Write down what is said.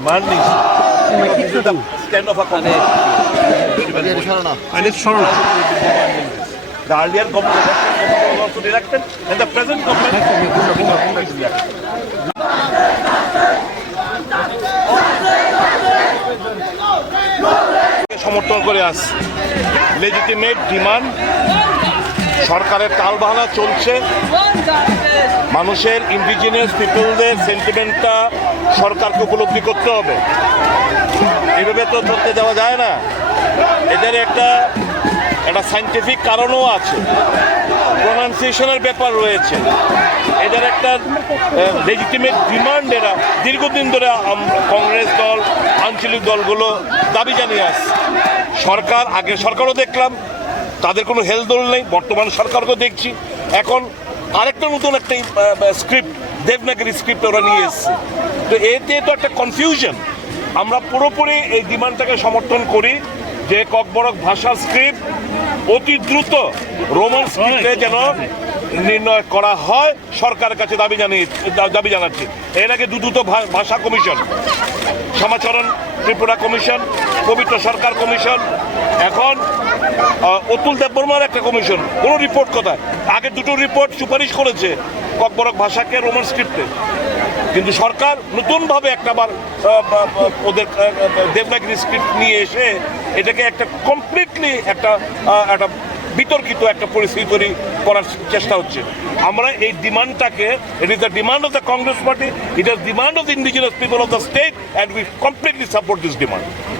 demanding stand of a company. And it's Sharana. The earlier government was also directed, and the present government is reacted. সমর্থন করে আস legitimate demand সরকারের তালবাহানা চলছে মানুষের indigenous পিপলদের সেন্টিমেন্টটা সরকারকে উপলব্ধি করতে হবে এভাবে তো ধরতে যাওয়া যায় না এদের একটা একটা সাইন্টিফিক কারণও আছে প্রনাউন্সিয়েশনের ব্যাপার রয়েছে এদের একটা লেজিটিমেট ডিমান্ড এরা দীর্ঘদিন ধরে কংগ্রেস দল আঞ্চলিক দলগুলো দাবি জানিয়ে আসছে সরকার আগের সরকারও দেখলাম তাদের কোনো হেলদোল নেই বর্তমান সরকারকেও দেখছি এখন আরেকটা নতুন একটা স্ক্রিপ্ট দেবনাগরি স্ক্রিপ্ট ওরা নিয়ে এসছে তো এতে তো একটা কনফিউশন আমরা পুরোপুরি এই ডিমান্ডটাকে সমর্থন করি যে ককবরক ভাষা স্ক্রিপ্ট অতি দ্রুত রোমান স্ক্রিপ্টে যেন নির্ণয় করা হয় সরকারের কাছে দাবি জানিয়ে দাবি জানাচ্ছি এর আগে দুদ্রুত ভাষা কমিশন সমাচরণ ত্রিপুরা কমিশন পবিত্র সরকার কমিশন এখন অতুল দেববর্মার একটা কমিশন কোনো রিপোর্ট কোথায় আগে দুটো রিপোর্ট সুপারিশ করেছে ককবরক ভাষাকে রোমান স্ক্রিপ্টে কিন্তু সরকার নতুনভাবে একটা বার ওদের দেবনাগিরি স্ক্রিপ্ট নিয়ে এসে এটাকে একটা কমপ্লিটলি একটা একটা বিতর্কিত একটা পরিস্থিতি তৈরি করার চেষ্টা হচ্ছে আমরা এই ডিমান্ডটাকে it is the demand of the Congress party it is demand of the indigenous people of the state and we completely support this demand